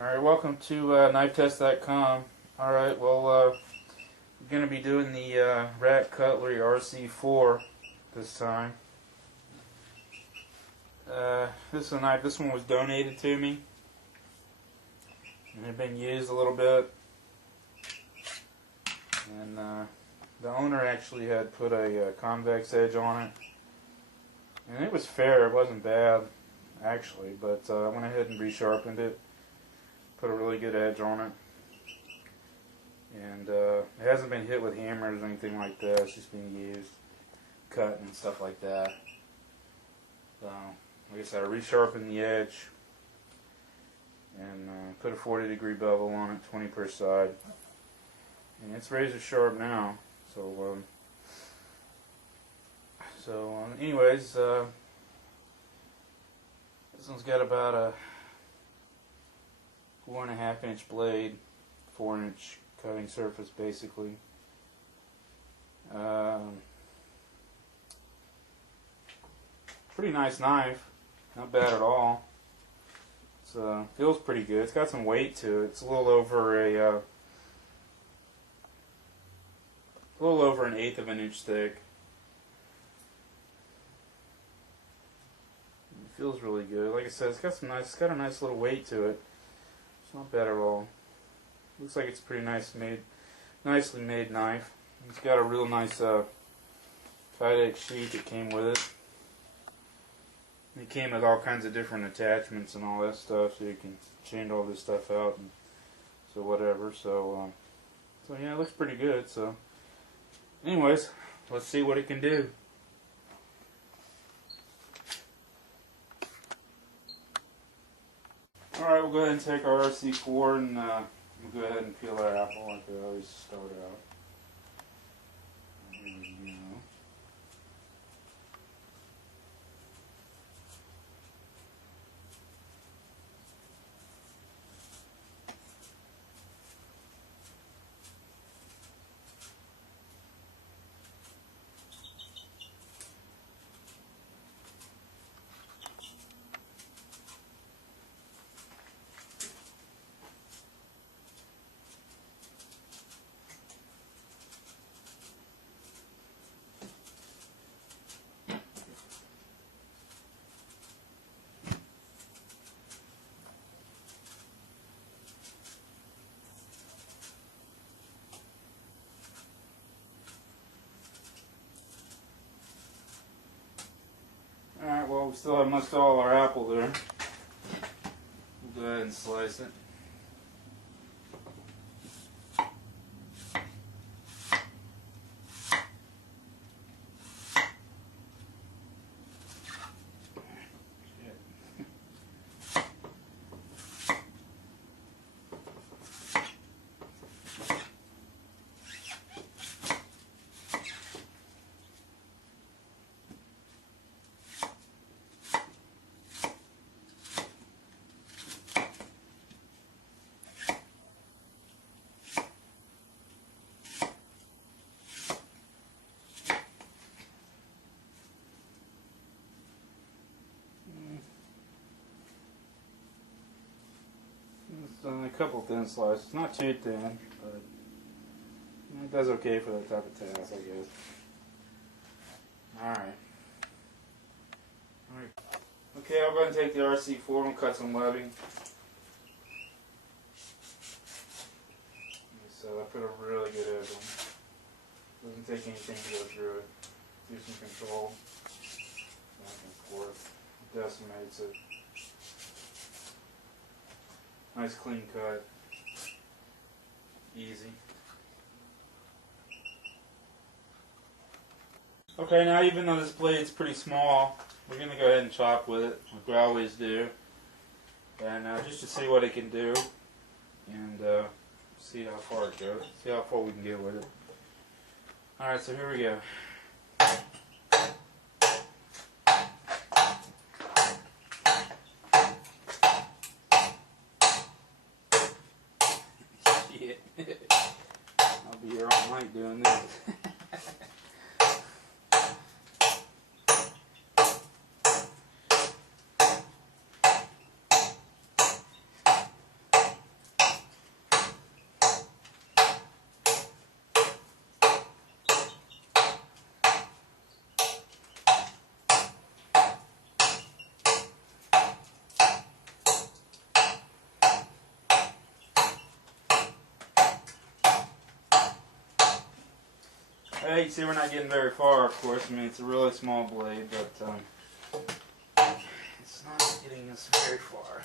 Alright, welcome to KnifeTest.com. Alright, well, we're going to be doing the Rat Cutlery RC-4 this time. This one was donated to me, and it had been used a little bit, and the owner actually had put a convex edge on it, and it was fair. It wasn't bad, actually, but I went ahead and resharpened it. Put a really good edge on it, and it hasn't been hit with hammers or anything like that. It's just being used, cut and stuff like that. So, like I said, I resharpened the edge and put a 40-degree bevel on it, 20 per side, and it's razor sharp now. So, anyways, this one's got about a 4.5-inch blade, 4-inch cutting surface basically. Pretty nice knife, not bad at all. It feels pretty good. It's got some weight to it. It's a little over an eighth of an inch thick. It feels really good. Like I said, it's got a nice little weight to it. Not bad at all. Looks like it's a pretty nicely made knife. It's got a real nice Kydex sheet that came with it. It came with all kinds of different attachments and all that stuff, so you can change all this stuff out and so whatever. So yeah, it looks pretty good. So, anyways, let's see what it can do. Alright, we'll go ahead and take our RC-4 and we'll go ahead and peel our apple like we always start out. Here we go. Alright, well, we still have most all our apple there. We'll go ahead and slice it. It's a couple thin slices, not too thin, but it does okay for that type of task, I guess. Alright. Okay, I'll go ahead and take the RC-4 and cut some webbing. So I put a really good edge on it. Doesn't take anything to go through it. Do some control. Back and forth. Decimates it. Nice clean cut. Easy. Okay, now even though this blade's pretty small, we're going to go ahead and chop with it, like we always do. And just to see what it can do. And see how far it goes. See how far we can get with it. Alright, so here we go. I'll be here all night doing this. You see we're not getting very far, of course. I mean, it's a really small blade, but it's not getting us very far.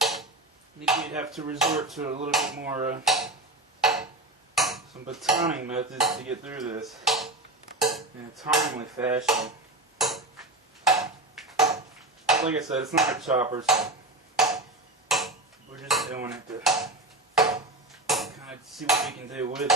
I think you'd have to resort to a little bit more, some batoning methods to get through this in a timely fashion. Like I said, it's not a chopper, so we're just doing it to kind of see what we can do with it.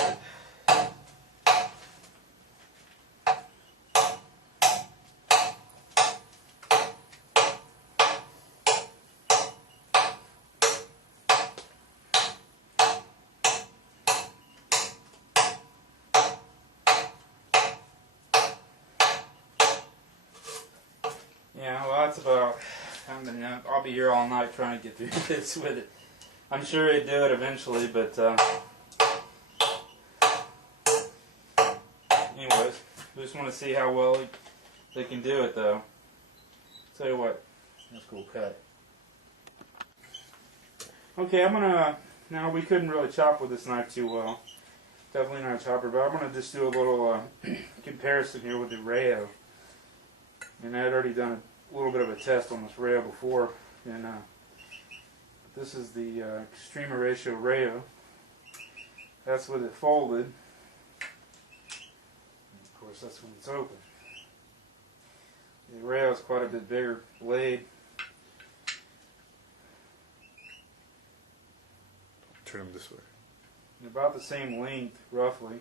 Yeah, well, that's about. I'll be here all night trying to get through this with it. I'm sure they'd do it eventually, but anyways, we just want to see how well they can do it, though. Tell you what, that's a cool cut. Okay, I'm gonna. Now we couldn't really chop with this knife too well. Definitely not a chopper, but I'm gonna just do a little comparison here with the Rayo. And I had already done a little bit of a test on this Rayo before, and this is the Extrema Ratio Rayo. That's with it folded. And of course, that's when it's open. The Rayo is quite a bit bigger blade. Turn them this way. About the same length, roughly,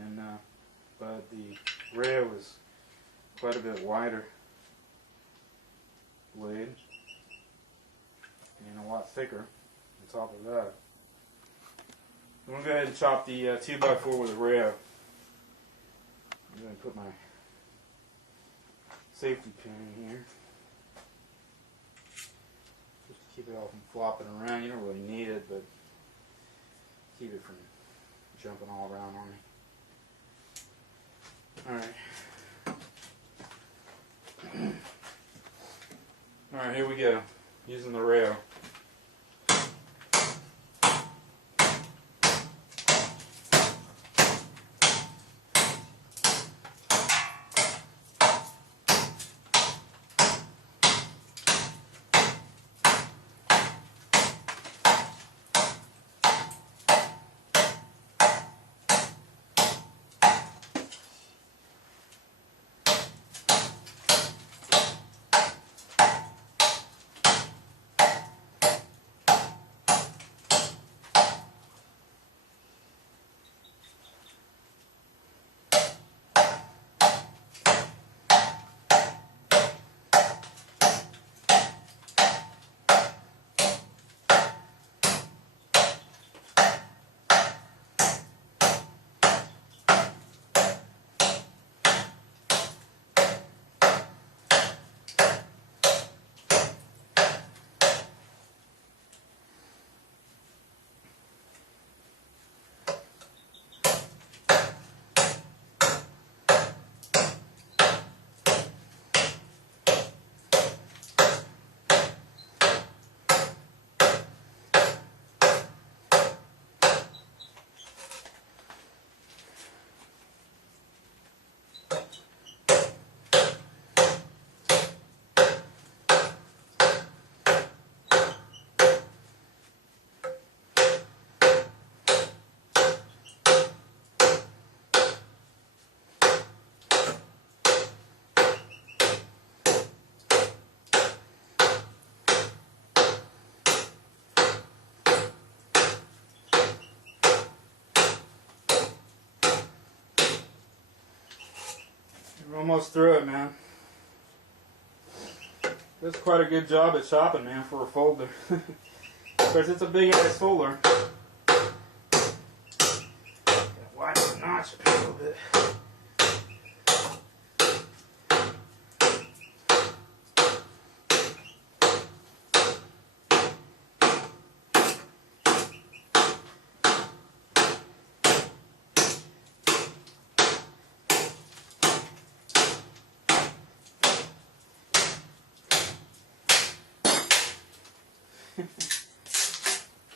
and but the Rayo is quite a bit wider blade and a lot thicker on top of that. I'm going to go ahead and chop the 2x4 with a Rayo. I'm going to put my safety pin in here just to keep it all from flopping around. You don't really need it, but keep it from jumping all around on me. Alright, here we go, using the Rayo. We're almost through it, man. That's quite a good job at chopping, man, for a folder. Of course, it's a big ass folder. Gotta widen the notch a little bit.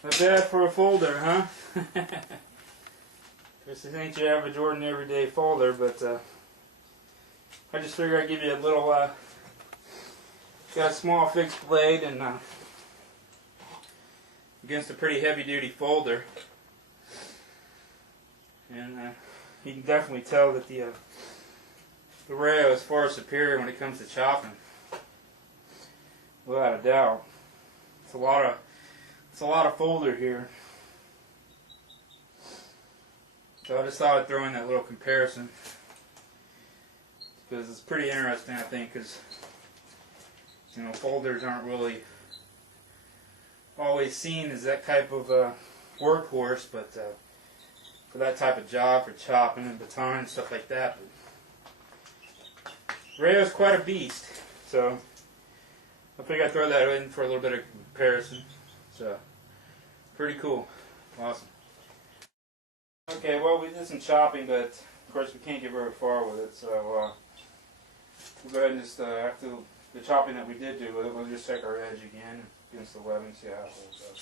Not bad for a folder, huh? This ain't your average ordinary everyday folder, but I just figured I'd give you a little, got a small fixed blade and against a pretty heavy duty folder. And you can definitely tell that the rail is far superior when it comes to chopping, without a doubt. It's a lot of folder here. So I just thought I'd throw in that little comparison because it's pretty interesting, I think, because you know, folders aren't really always seen as that type of workhorse, but for that type of job, for chopping and baton and stuff like that. But rail is quite a beast, so I think I'd throw that in for a little bit of comparison. So, pretty cool. Awesome. Okay, well, we did some chopping, but of course we can't get very far with it, so we'll go ahead and just, after the chopping that we did do, we'll just check our edge again against the webbing, see how it holds up.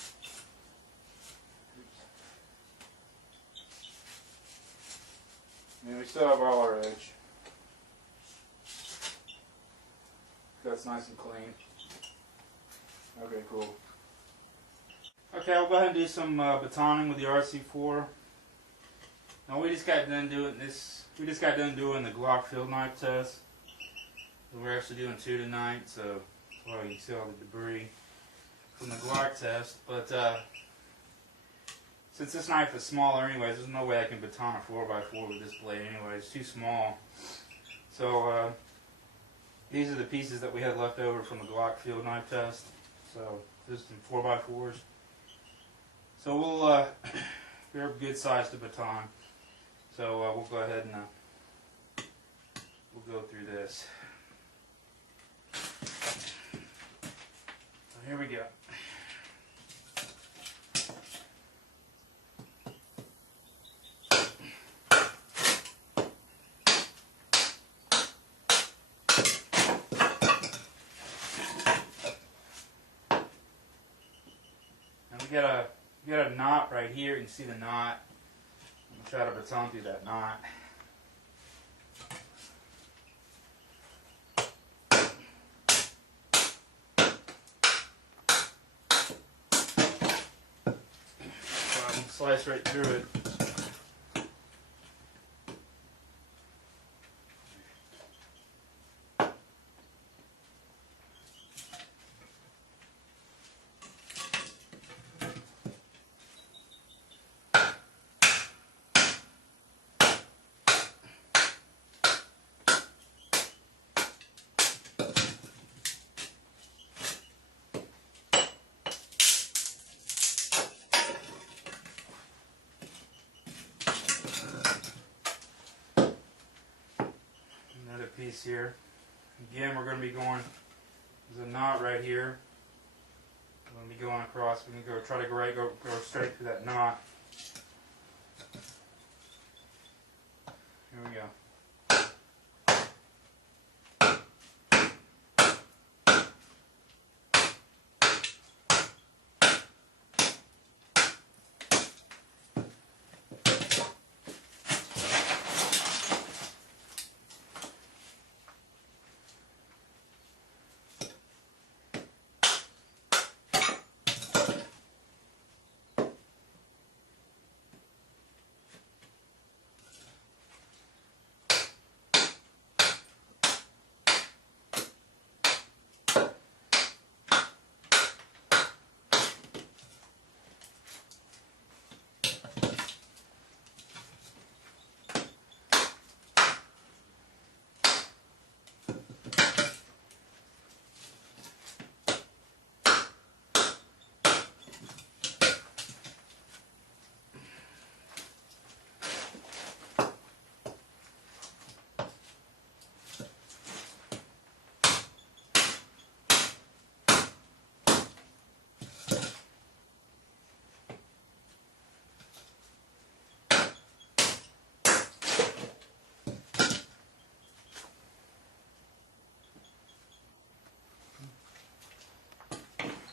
And we still have all our edge. That's nice and clean. Okay, cool. Okay, I'll go ahead and do some batoning with the RC-4. Now we just got done doing this. We just got done doing the Glock field knife test. We're actually doing 2 tonight, so well, you can see all the debris from the Glock test. But since this knife is smaller, anyways, there's no way I can baton a 4x4 with this blade. Anyway, it's too small. So these are the pieces that we had left over from the Glock field knife test. So just some 4x4s. So we'll they're good size to baton. So we'll go ahead and we'll go through this. So here we go. Now we got a knot right here. You can see the knot. I'm going to try to baton through that knot. So I can slice right through it. Piece here. Again, we're going to be going, there's a knot right here. We're going to be going across. We're going to try to go straight through that knot. Here we go.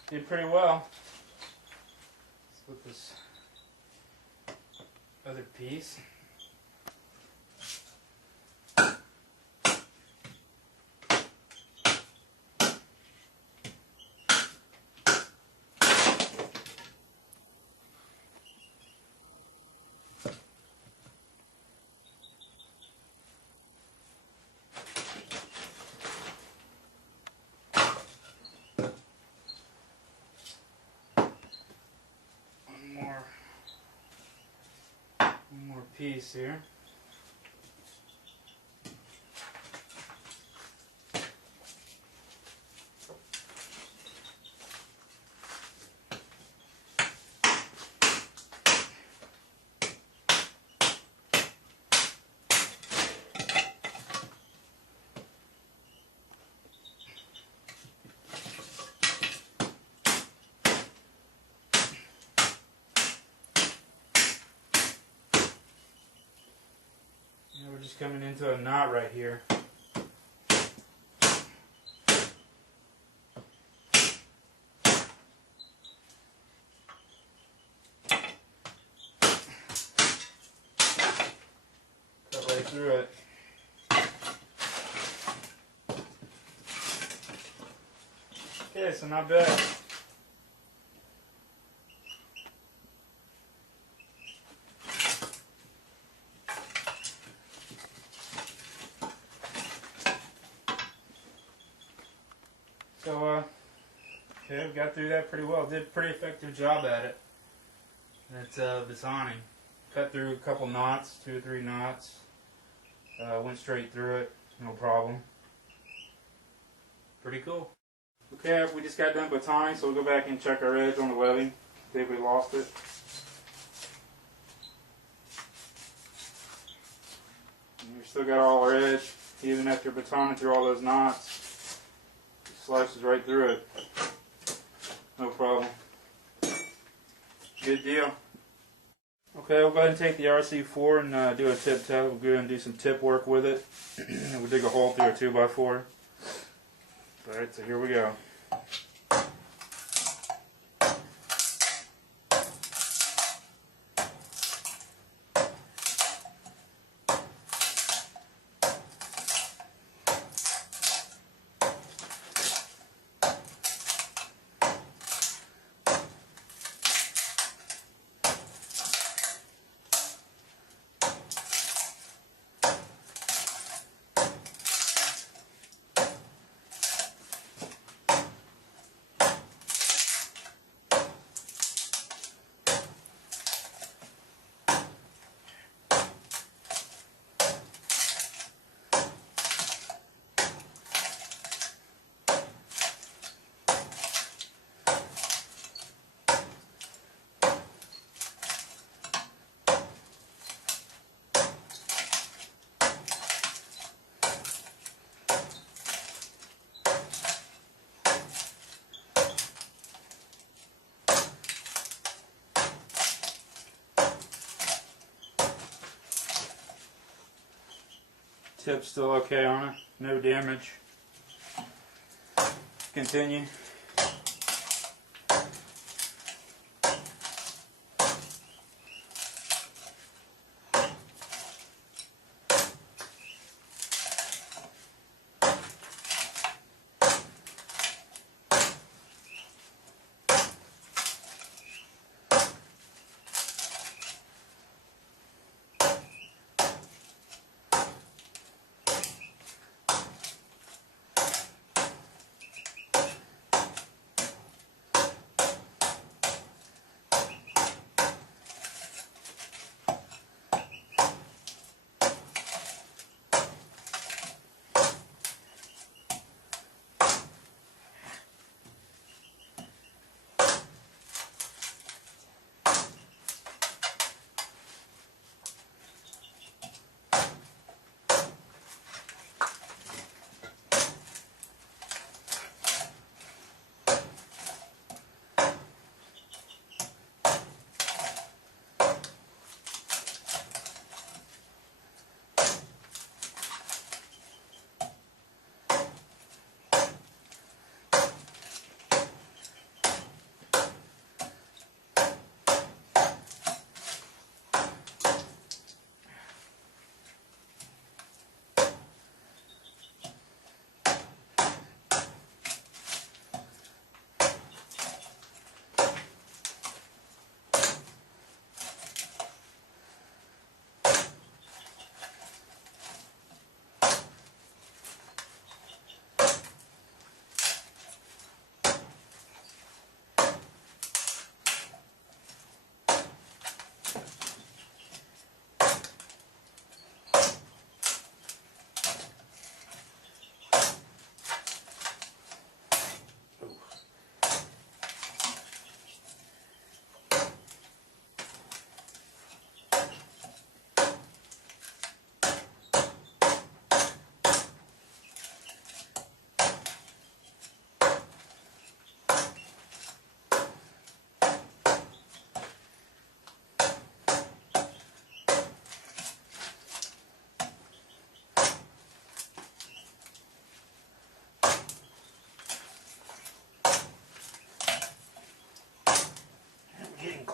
Did pretty well. Let's put this other piece. piece here. We're just coming into a knot right here. Cut right through it. Okay, so not bad. So, okay, we got through that pretty well. Did a pretty effective job at it. That's this awning. Cut through a couple knots, 2 or 3 knots. Went straight through it, no problem. Pretty cool. Okay, we just got done batoning, so we'll go back and check our edge on the webbing. See if we lost it. And we still got all our edge, even after batoning through all those knots. It slices right through it. No problem. Good deal. Okay, we'll go ahead and take the RC-4 and do a tip test. We'll go ahead and do some tip work with it. We'll dig a hole through a 2x4. Alright, so here we go. Tip's still okay on it, no damage. Continue.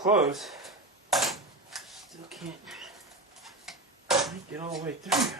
close. Still can't get all the way through.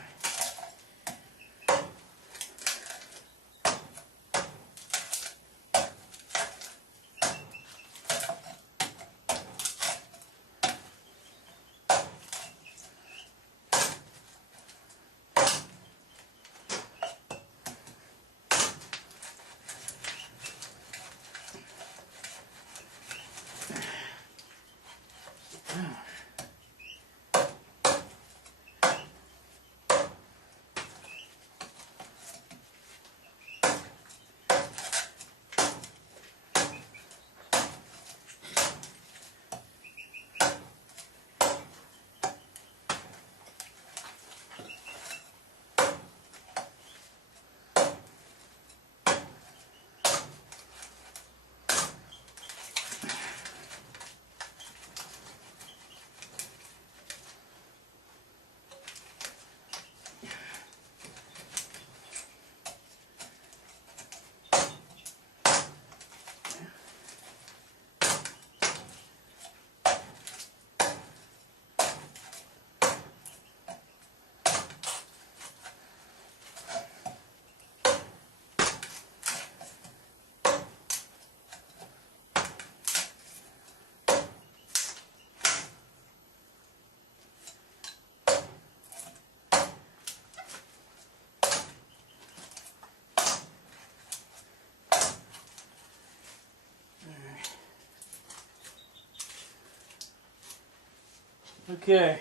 Okay,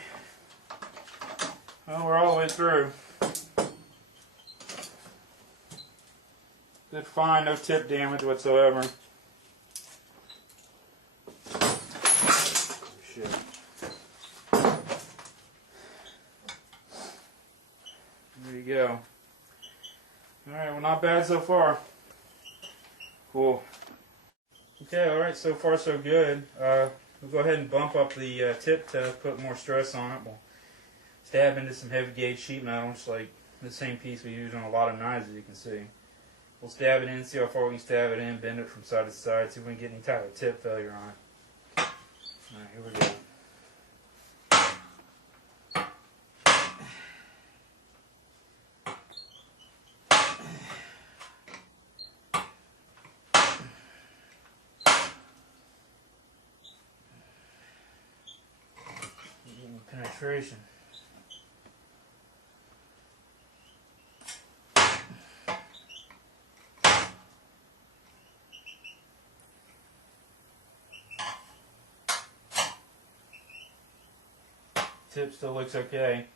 well, we're all the way through. Did fine, no tip damage whatsoever. Shit. There you go. Alright, well, not bad so far. Cool. Okay, alright, so far so good. We'll go ahead and bump up the tip to put more stress on it. We'll stab into some heavy gauge sheet metal, just like the same piece we use on a lot of knives, as you can see. We'll stab it in, see how far we can stab it in, bend it from side to side, see if we can get any type of tip failure on it. Alright, here we go. Penetration. Tip still looks okay.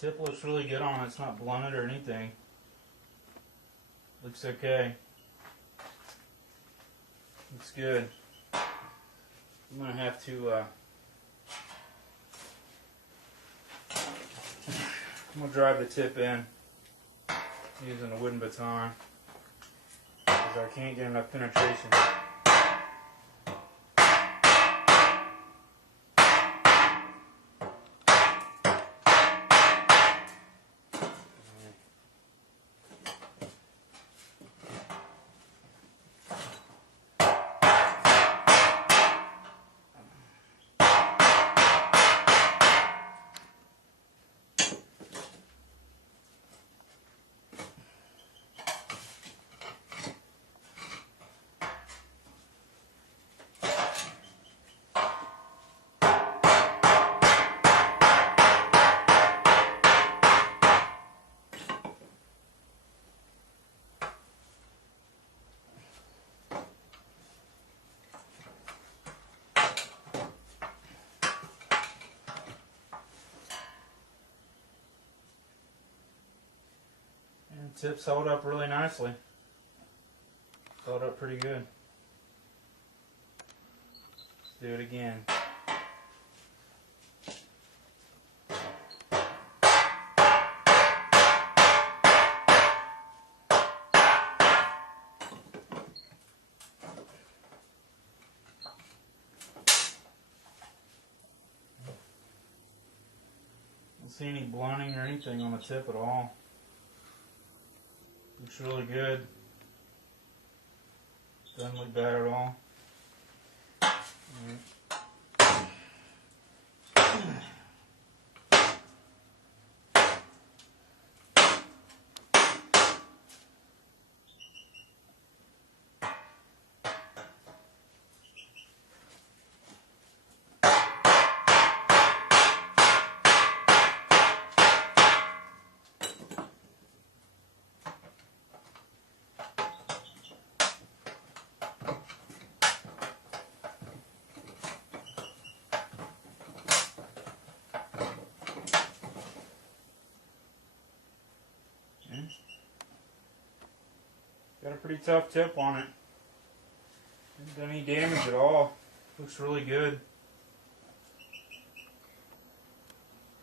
Tip looks really good on it. It's not blunted or anything. Looks okay. Looks good. I'm going to have to I'm going to drive the tip in using a wooden baton because I can't get enough penetration. Tips held up really nicely. Held up pretty good. Let's do it again. Don't see any blunting or anything on the tip at all. Looks really good. Doesn't look bad at all. Got a pretty tough tip on it. Hasn't done any damage at all. Looks really good.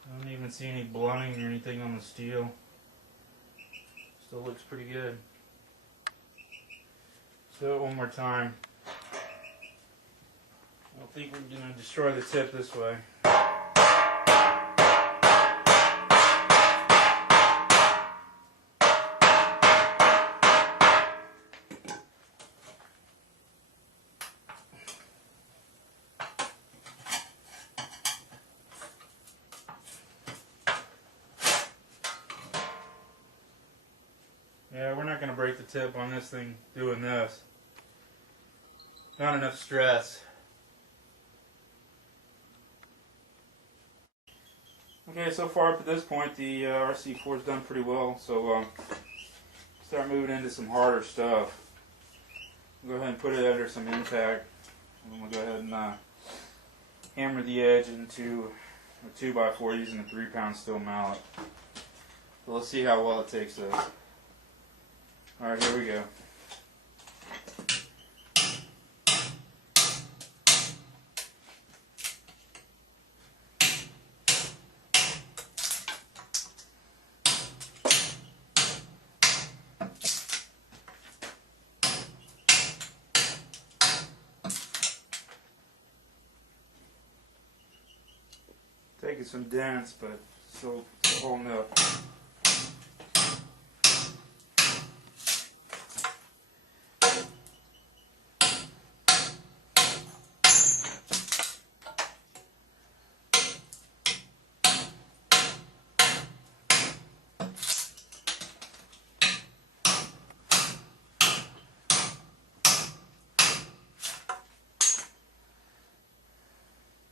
I don't even see any blunting or anything on the steel. Still looks pretty good. So one more time. I don't think we're going to destroy the tip this way. Yeah, we're not going to break the tip on this thing doing this. Not enough stress. Okay, so far up to this point, the RC-4 has done pretty well. So start moving into some harder stuff. We'll go ahead and put it under some impact. And we'll go ahead and hammer the edge into a 2x4 using a 3-pound steel mallet. So let's see how well it takes us. Alright, here we go. Taking some dents, but still holding up.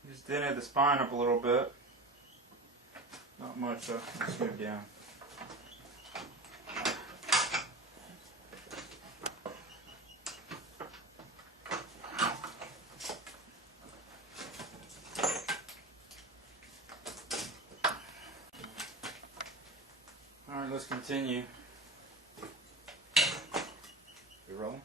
Just dented the spine up a little bit. Not much, so let's move down. Alright, let's continue. You rolling?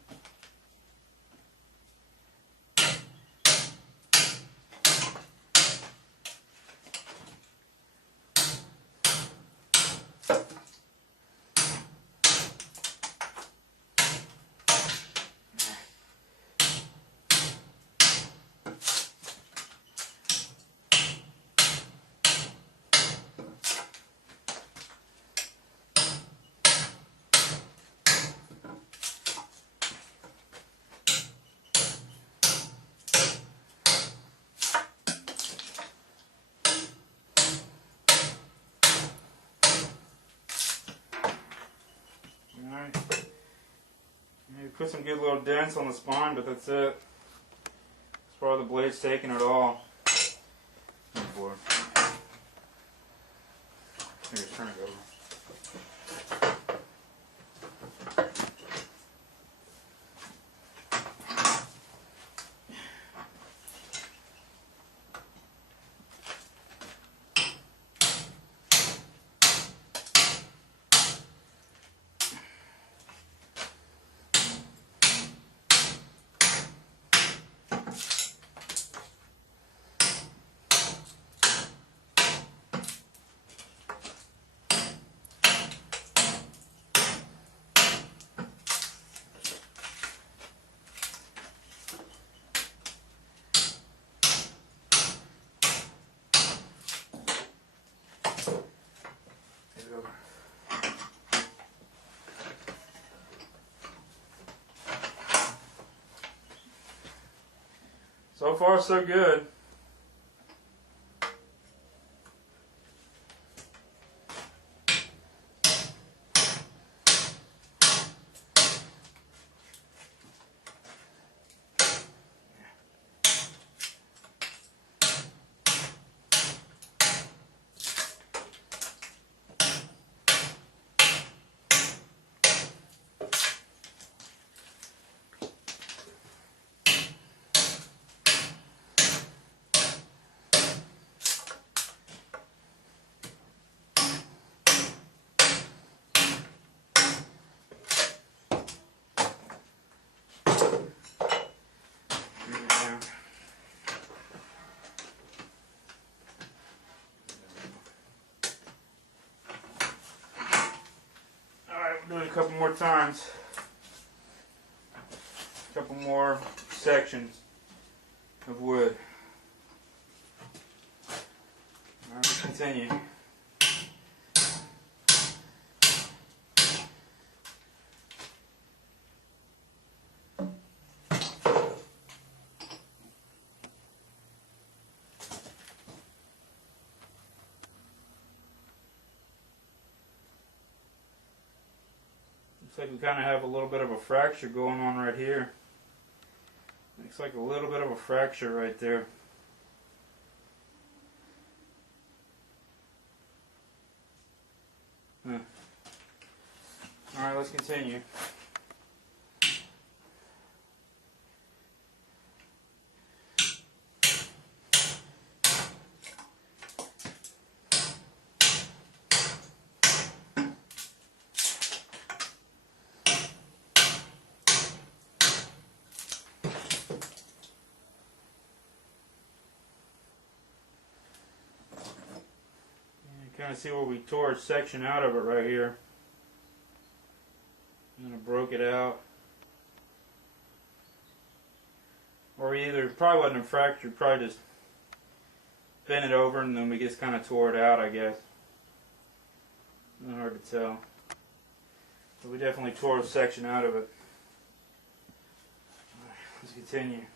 Alright. Maybe put some good little dents on the spine, but that's it. As far as the blade's taking it all. Oh boy. Here, turn it over. So far, so good. Do it a couple more times. A couple more sections of wood. Alright, let's continue. Looks like we kind of have a little bit of a fracture going on right here. Looks like a little bit of a fracture right there. Alright, let's continue. Kind of see where we tore a section out of it right here. Kind of broke it out. Or either, probably wasn't a fracture, probably just bent it over and then we just kind of tore it out, I guess. Not hard to tell. But we definitely tore a section out of it. Alright, let's continue.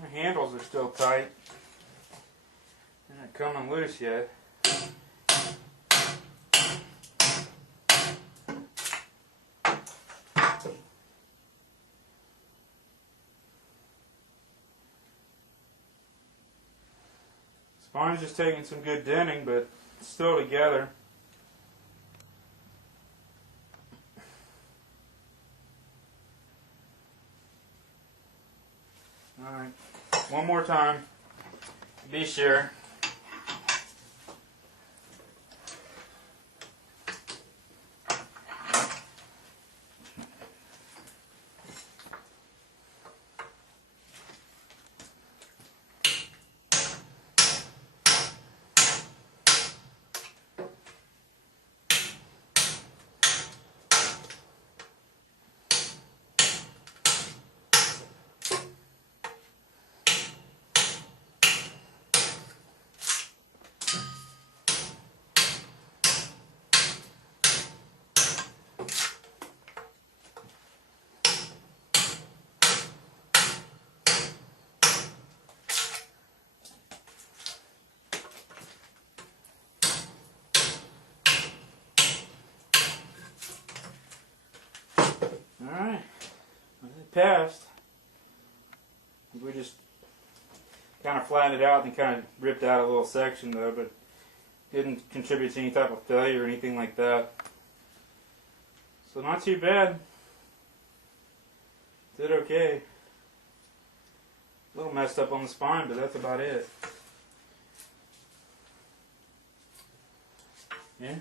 The handles are still tight. They're not coming loose yet. Spine's just taking some good denting, but it's still together. Alright, one more time, be sure. Alright, it passed. We just kind of flattened it out and kind of ripped out a little section though, but didn't contribute to any type of failure or anything like that. So not too bad. Did okay. A little messed up on the spine, but that's about it. Yeah?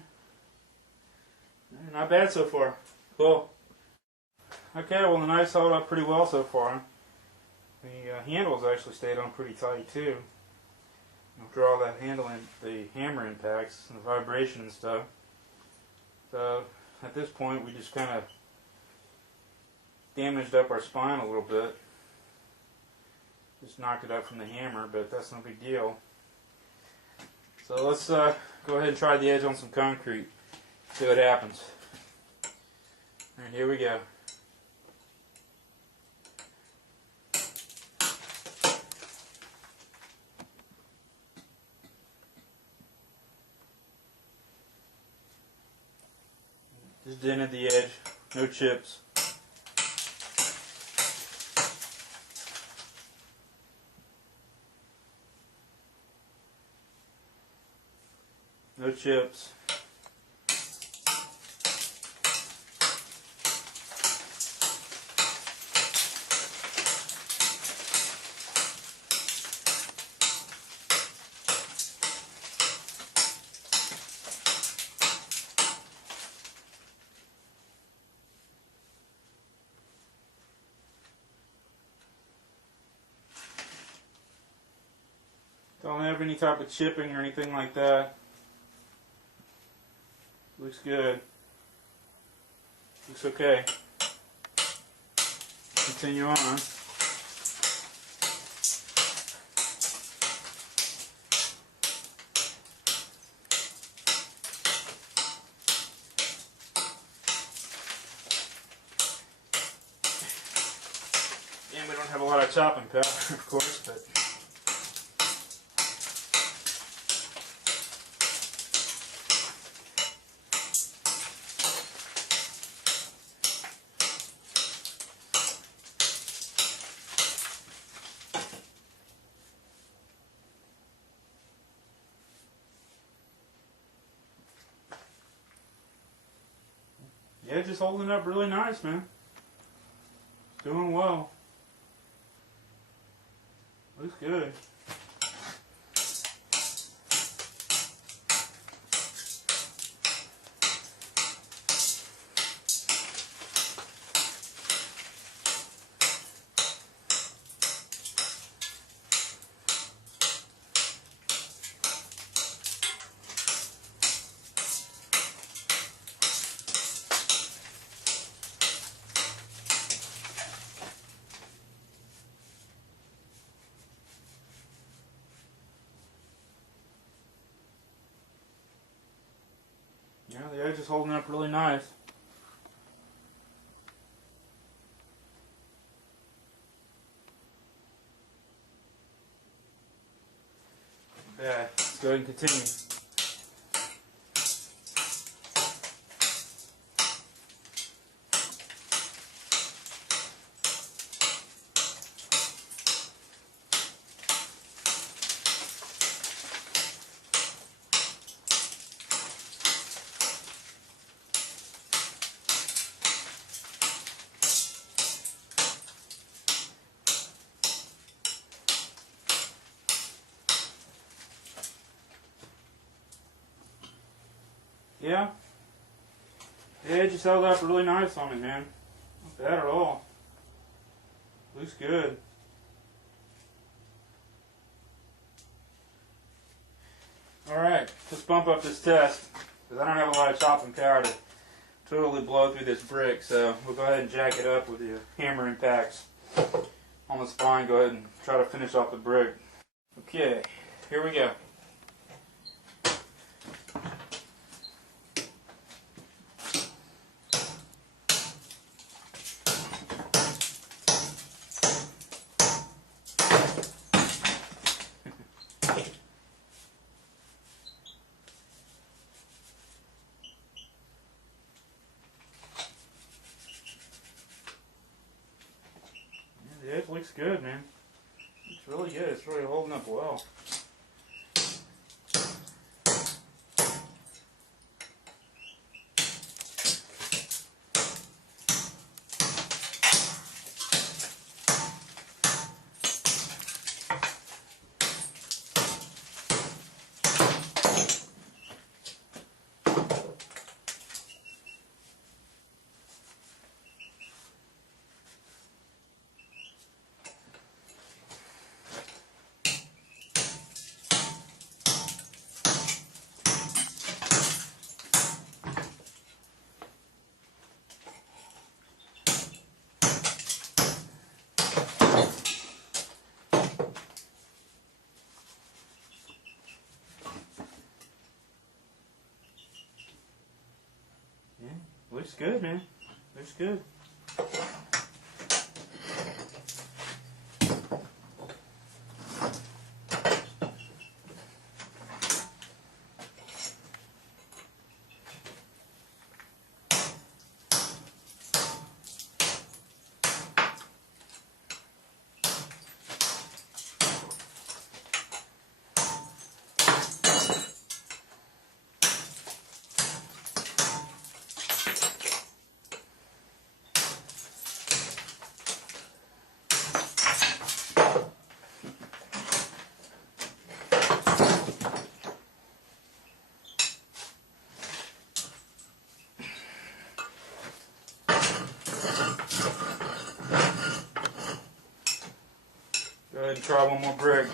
Not bad so far. Cool. Okay, well the knife's held up pretty well so far. The handles actually stayed on pretty tight too. After all that handling, the hammer impacts and the vibration and stuff. So at this point we just kind of damaged up our spine a little bit. Just knocked it up from the hammer, but that's no big deal. So let's go ahead and try the edge on some concrete. See what happens. Alright, here we go. Just dented the edge, no chips. No chips. Don't have any type of chipping or anything like that. Looks good. Looks okay. Continue on. And we don't have a lot of chopping power, of course, but yeah, just holding up really nice, man. Doing well. Looks good. Yeah, the edge is holding up really nice. Yeah, let's go ahead and continue. Yeah, the edge just held up really nice on me, man. Not bad at all. Looks good. Alright, let's bump up this test, because I don't have a lot of chopping power to totally blow through this brick, so we'll go ahead and jack it up with the hammer impacts on the spine. Go ahead and try to finish off the brick. Okay, here we go. The edge looks good, man. It's really good. It's really holding up well. Looks good, man. Looks good. Go ahead and try one more brick.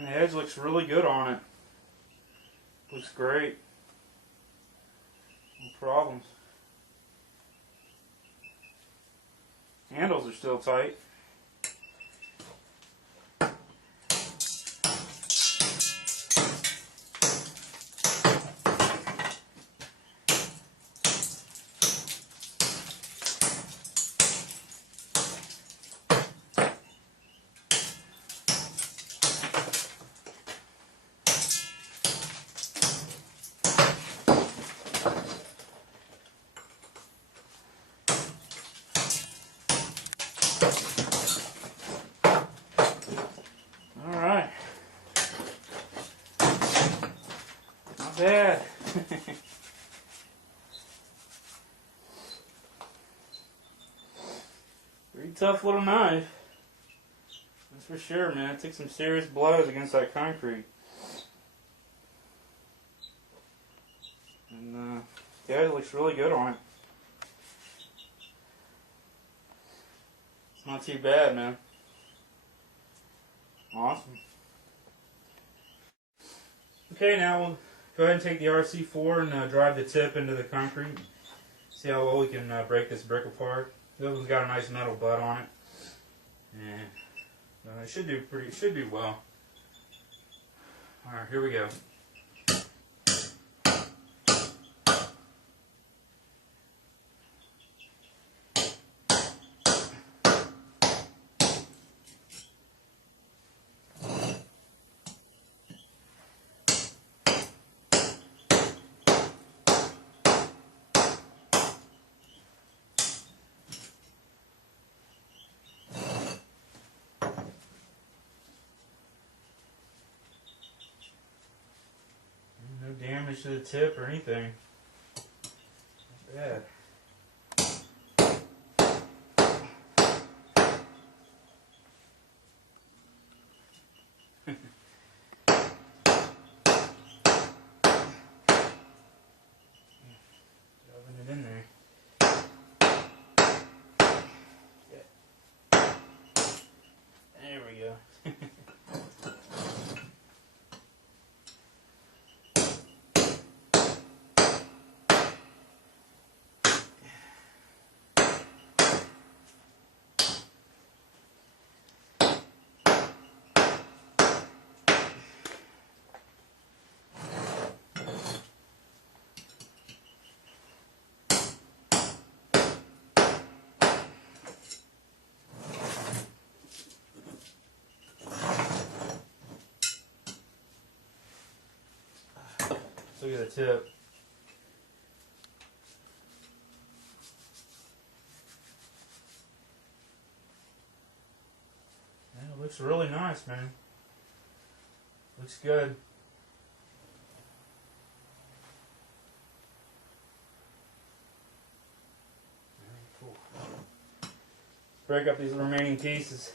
The edge looks really good on it. Looks great. No problems. Handles are still tight. Alright. Not bad. Pretty tough little knife. That's for sure, man. It took some serious blows against that concrete. And yeah, it looks really good on it. It's not too bad, man. Awesome. Okay, now we'll go ahead and take the RC-4 and drive the tip into the concrete. See how well we can break this brick apart. This one's got a nice metal butt on it, and it should do well. All right, here we go. No damage to the tip or anything. Not bad. Shoving it in there. Yeah. There we go. Look at the tip. Man, it looks really nice, man. Looks good. break up these remaining pieces.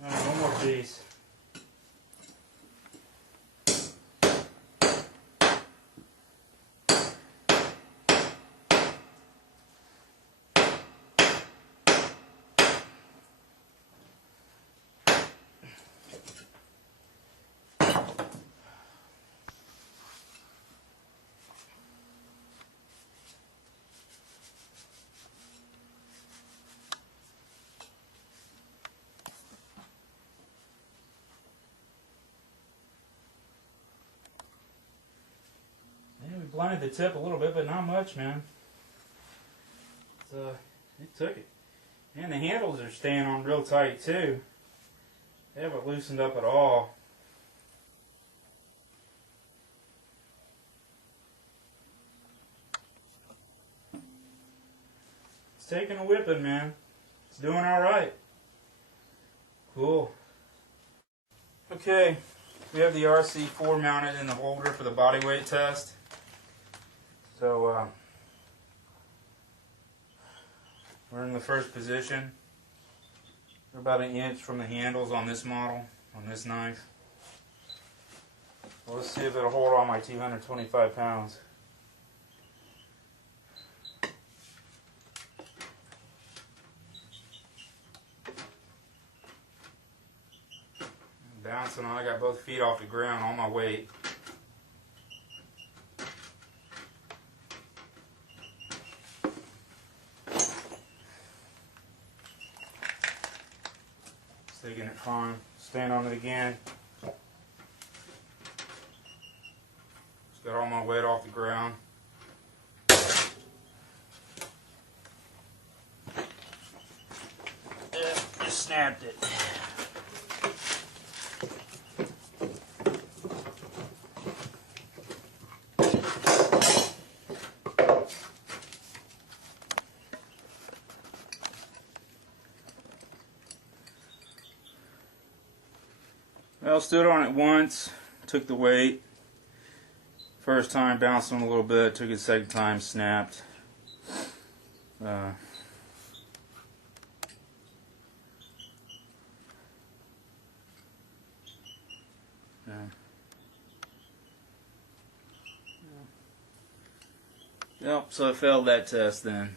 One more piece. Blinded the tip a little bit, but not much, man. It took it. And the handles are staying on real tight, too. They haven't loosened up at all. It's taking a whipping, man. It's doing alright. Cool. Okay, we have the RC-4 mounted in the holder for the body weight test. So, we're in the first position. We're about 1 inch from the handles on this model, on this knife. Well, let's see if it'll hold on my 225 pounds. I'm bouncing on, I got both feet off the ground on my weight. Taking it fine. Stand on it again. Just got all my weight off the ground. Just snapped it. Well, stood on it once, took the weight. First time bounced on a little bit, took it second time, snapped. Yeah. Yep, so I failed that test then.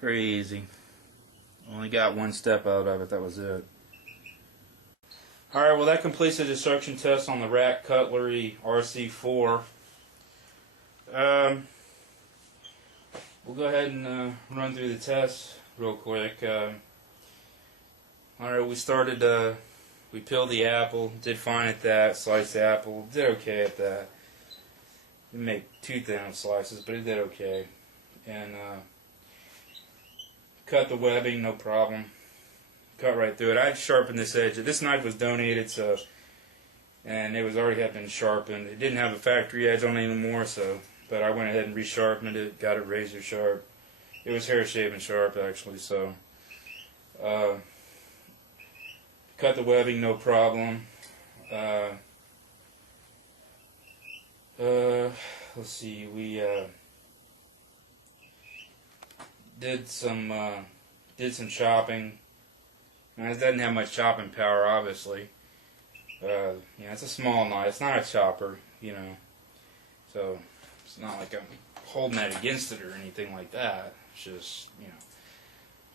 Pretty easy. Only got one step out of it, that was it. Alright, well that completes the destruction test on the Rack Cutlery RC-4. We'll go ahead and run through the test real quick. Alright, we started, we peeled the apple, did fine at that, sliced the apple, did okay at that. Didn't make too thin of slices, but it did okay. And cut the webbing, no problem. Cut right through it. I sharpened this edge. This knife was donated, so, and it was already had been sharpened. It didn't have a factory edge on it anymore, so, but I went ahead and resharpened it, got it razor sharp. It was hair shaving sharp actually, so cut the webbing, no problem. Let's see, we did some chopping. Now, it doesn't have much chopping power, obviously. Yeah, it's a small knife. It's not a chopper, you know. So it's not like I'm holding that against it or anything like that. It's just, you know.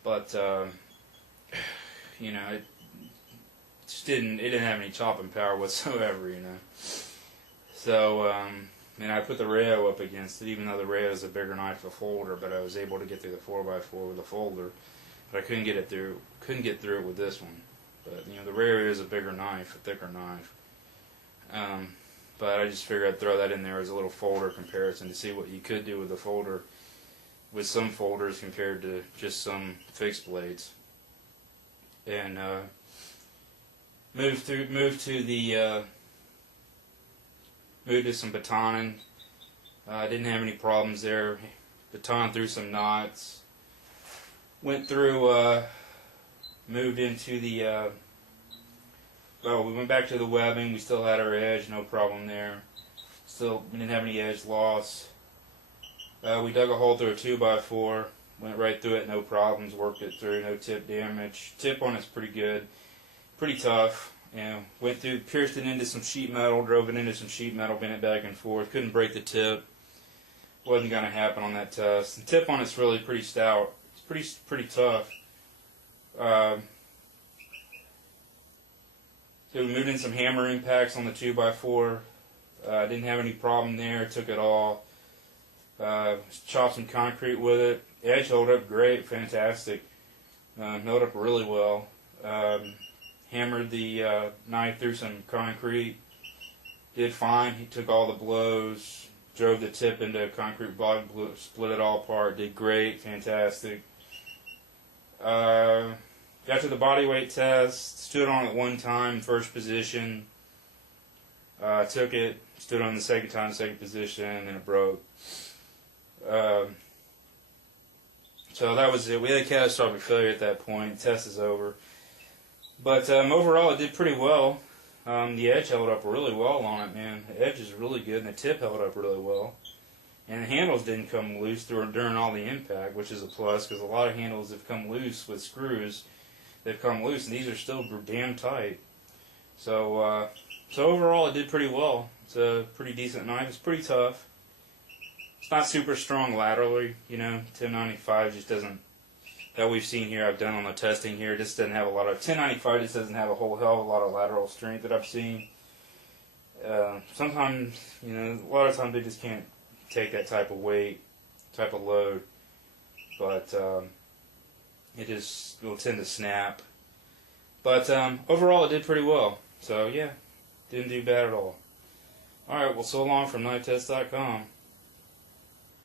But you know, it just didn't have any chopping power whatsoever, you know. So and I put the rail up against it, even though the rail is a bigger knife, a folder, but I was able to get through the 4x4 with a folder. But I couldn't get it through. Couldn't get through it with this one. But you know, the rail is a bigger knife, a thicker knife. but I just figured I'd throw that in there as a little folder comparison to see what you could do with the folder, with some folders compared to just some fixed blades. And moved to some batoning. Didn't have any problems there. Baton through some knots. Went through, moved into the, we went back to the webbing. We still had our edge, no problem there. We didn't have any edge loss. We dug a hole through a 2x4, went right through it, no problems, worked it through, no tip damage. Tip on it's pretty good, pretty tough. Went through, pierced it into some sheet metal, drove it into some sheet metal, bent it back and forth. Couldn't break the tip. Wasn't going to happen on that test. The tip on it's really pretty stout. It's pretty tough. So we moved in some hammer impacts on the 2x4. Didn't have any problem there. Took it all. Chopped some concrete with it. Edge held up great, fantastic. Held up really well. Hammered the knife through some concrete. Did fine. He took all the blows. Drove the tip into a concrete block, split it all apart. Did great, fantastic. Got to the body weight test. Stood on it one time, first position. Took it. Stood on the second time, second position, and then it broke. So that was it. We had a catastrophic failure at that point. Test is over. But overall, it did pretty well. The edge held up really well on it, man. The edge is really good, and the tip held up really well. And the handles didn't come loose during all the impact, which is a plus, because a lot of handles have come loose with screws. They've come loose, and these are still damn tight. So overall, it did pretty well. It's a pretty decent knife. It's pretty tough. It's not super strong laterally, 1095 just doesn't, that we've seen here, I've done on the testing here, just doesn't have a lot of, 1095 just doesn't have a whole hell of a lot of lateral strength that I've seen. Sometimes, a lot of times they just can't take that type of weight, type of load, but it'll tend to snap. But overall, it did pretty well. So yeah, didn't do bad at all. Alright, well, so long from KnifeTest.com.